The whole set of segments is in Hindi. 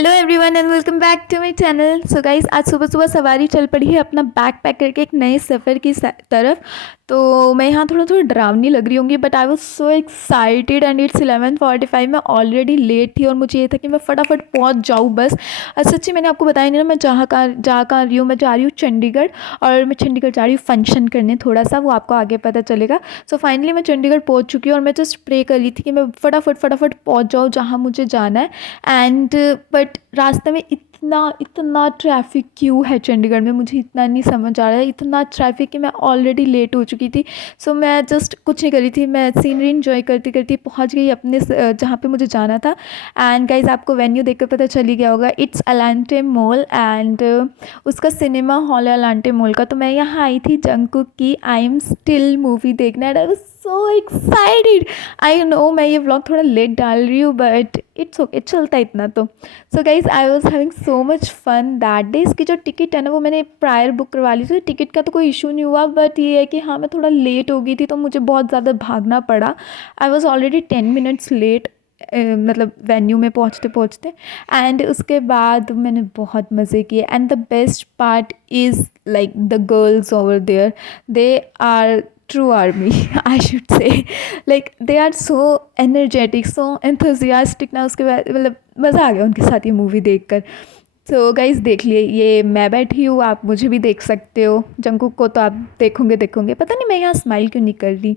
Hello everyone and welcome back to my channel. So guys, आज सुबह सुबह सवारी चल पड़ी है अपना बैग पैक करके एक नए सफ़र की तरफ। तो मैं यहाँ थोड़ा थोड़ा डरावनी लग रही होंगी, but I was so excited and it's 11:45। मैं ऑलरेडी लेट थी और मुझे ये था कि मैं फटाफट पहुँच जाऊँ बस। सच्ची मैंने आपको बताया नहीं ना, मैं जहाँ कहाँ रही हूँ। मैं जा रही हूँ चंडीगढ़, और मैं चंडीगढ़ जा रही हूँ फंक्शन करने थोड़ा सा, वो आपको आगे पता चलेगा। सो फाइनली मैं चंडीगढ़ पहुँच चुकी हूँ और मैं जस्ट प्रे कर रही थी कि मैं फटाफट फटाफट पहुँच जाऊँ जहाँ मुझे जाना है। एंड बट रास्ते में इतना इतना ट्रैफिक क्यों है चंडीगढ़ में, मुझे इतना नहीं समझ आ रहा है। इतना ट्रैफिक कि मैं ऑलरेडी लेट हो चुकी थी। सो मैं जस्ट कुछ नहीं कर रही थी, मैं सीनरी इन्जॉय करती करती पहुंच गई अपने जहाँ पे मुझे जाना था। एंड गाइज, आपको वेन्यू देखकर पता चल ही गया होगा, इट्स अलांटे मॉल। एंड उसका सिनेमा हॉल है अलांटे मॉल का। तो मैं यहाँ आई थी जंगकुक की आई एम स्टिल मूवी देखना, and I was so excited. I know मैं ये व्लॉग थोड़ा लेट डाल रही हूँ, बट इट्स ओके, चलता है इतना तो। So guys, I was having so much fun that day. इसकी जो टिकट है ना, वो मैंने प्रायर बुक करवा ली थी। टिकट का तो कोई इशू नहीं हुआ, बट ये है कि हाँ, मैं थोड़ा लेट हो गई थी तो मुझे बहुत ज़्यादा भागना पड़ा। I was already 10 minutes late, मतलब वेन्यू में पहुँचते पहुँचते। एंड उसके बाद मैंने बहुत मज़े किए। And the best part is like the girls over there, they are true army I should say. Like they are so energetic, so enthusiastic ना। उसके बाद मतलब मज़ा आ गया उनके साथ ये मूवी देखकर। तो गाइस देख लिए, ये मैं बैठी हूँ, आप मुझे भी देख सकते हो। जंगकुक को तो आप देखोगे, पता नहीं मैं यहाँ स्माइल क्यों नहीं कर रही।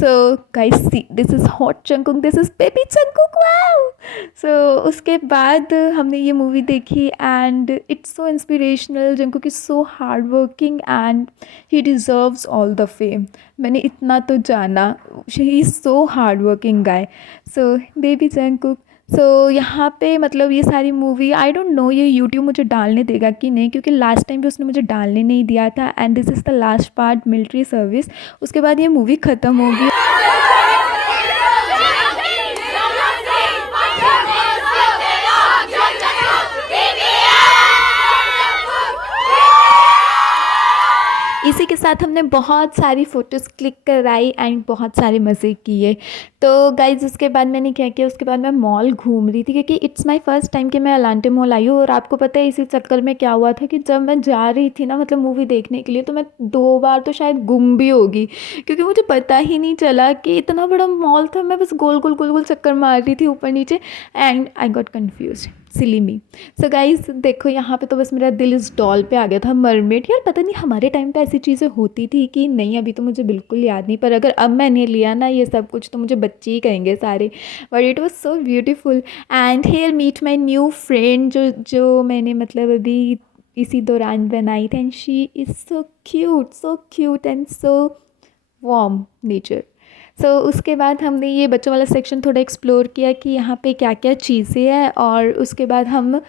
So guys see, this is hot Jungkook, this is baby Jungkook, wow. So उसके बाद हमने ये मूवी देखी and it's so inspirational. Jungkook is so hard working and he deserves all the fame. मैंने इतना तो जाना, he is so hard working guy. So baby Jungkook. So यहाँ पे मतलब ये सारी मूवी, आई डोंट नो ये यूट्यूब मुझे डालने देगा कि नहीं, क्योंकि लास्ट टाइम भी उसने मुझे डालने नहीं दिया था। And this is the last part, military service. उसके बाद ये मूवी ख़त्म होगी। इसी के साथ हमने बहुत सारी फ़ोटोज़ क्लिक कराई एंड बहुत सारे मज़े किए। तो गाइज़ उसके बाद मैंने क्या किया, उसके बाद मैं मॉल घूम रही थी, क्योंकि इट्स माय फर्स्ट टाइम कि मैं अलांटे मॉल आई हूँ। और आपको पता है इसी चक्कर में क्या हुआ था कि जब मैं जा रही थी ना, मतलब मूवी देखने के लिए, तो मैं 2 बार तो शायद गुम भी होगी, क्योंकि मुझे पता ही नहीं चला कि इतना बड़ा मॉल था। मैं बस गोल गोल गोल गोल चक्कर मार रही थी ऊपर नीचे, and I got confuse, silly me. So guys देखो, यहाँ पे तो बस मेरा दिल इस डॉल पे आ गया था, मरमेड। यार पता नहीं हमारे टाइम पे ऐसी चीज़ें होती थी कि नहीं, अभी तो मुझे बिल्कुल याद नहीं। पर अगर अब मैंने लिया ना ये सब कुछ, तो मुझे बच्चे ही कहेंगे सारे। But it was so beautiful. And here meet my new friend, जो मैंने मतलब अभी इसी दौरान बनाई थी। And she is so cute and so warm nature. So उसके बाद हमने ये बच्चों वाला सेक्शन थोड़ा एक्सप्लोर किया कि यहाँ पे क्या क्या चीज़ें हैं। और उसके बाद हम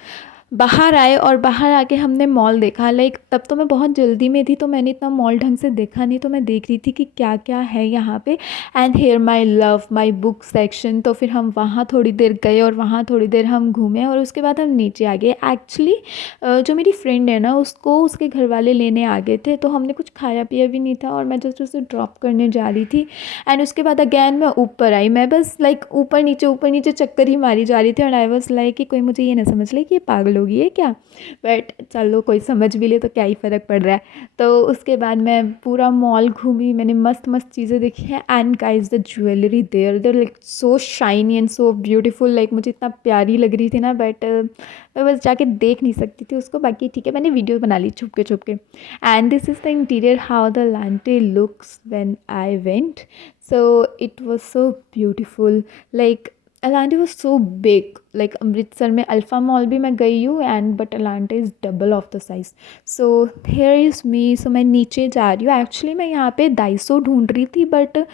बाहर आए, और बाहर आके हमने मॉल देखा। लाइक तब तो मैं बहुत जल्दी में थी, तो मैंने इतना मॉल ढंग से देखा नहीं। तो मैं देख रही थी कि क्या क्या है यहाँ पे। And here my love my book section. तो फिर हम वहाँ थोड़ी देर गए और वहाँ थोड़ी देर हम घूमे, और उसके बाद हम नीचे आ गए। एक्चुअली जो मेरी फ्रेंड है ना, उसको उसके घर वाले लेने आ गए थे, तो हमने कुछ खाया पिया भी नहीं था, और मैं जस्ट उसे ड्रॉप करने जा रही थी। एंड उसके बाद अगैन मैं ऊपर आई। मैं बस लाइक ऊपर नीचे चक्कर ही मारी जा रही थी। एंड आई वाज लाइक कि कोई मुझे ये ना समझ ले कि ये पागल होगी है क्या। बट चलो, कोई समझ भी ले तो क्या ही फ़र्क पड़ रहा है। तो उसके बाद मैं पूरा मॉल घूमी, मैंने मस्त मस्त चीज़ें देखी हैं। And guys the jewellery there like so shiny and so beautiful. Like मुझे इतना प्यारी लग रही थी ना, बट मैं बस जाके देख नहीं सकती थी उसको। बाकी ठीक है, मैंने वीडियो बना ली छुप के। And this is the interior how the Atlanta looks when I went. So it was so beautiful. Like Atlanta was so big. Like Amritsar में अल्फ़ा मॉल भी मैं गई हूँ, and but Atlanta is double of the size. So here is me. So मैं नीचे जा रही हूँ। एक्चुअली मैं यहाँ पे दाइसो ढूंढ रही थी, बट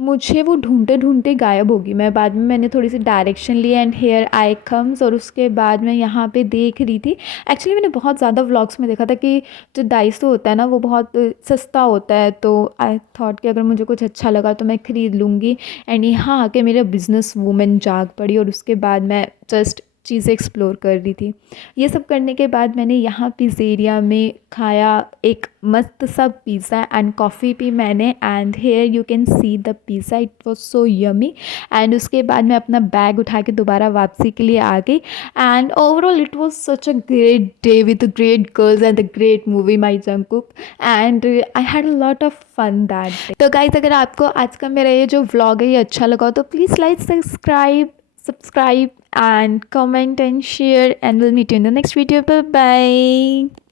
मुझे वो ढूंढते ढूंढते गायब होगी। मैं बाद में मैंने थोड़ी सी डायरेक्शन ली, एंड हेयर आई कम्स। और उसके बाद मैं यहाँ पे देख रही थी। एक्चुअली मैंने बहुत ज़्यादा व्लॉग्स में देखा था कि जो दाइसो होता है ना, वो बहुत सस्ता होता है। तो आई थॉट कि अगर मुझे कुछ अच्छा लगा तो मैं ख़रीद लूँगी। एंड यहाँ आके मेरा बिज़नेस वूमेन जाग पड़ी, और उसके बाद मैं जस्ट चीज़ें एक्सप्लोर कर रही थी। ये सब करने के बाद मैंने यहाँ पिज़्ज़ेरिया में खाया एक मस्त सा पिज़्ज़ा एंड कॉफ़ी पी मैंने, and here you can see the pizza, it was so yummy. And उसके बाद मैं अपना बैग उठा के दोबारा वापसी के लिए आ गई, and overall it was such a great day with great girls and the great movie my Jungkook, and I had a lot of fun that day. तो गाइस, अगर आपको आज का मेरा ये जो व्लॉग है ये अच्छा लगा तो please like, subscribe and comment and share, and we'll meet you in the next video. Bye bye.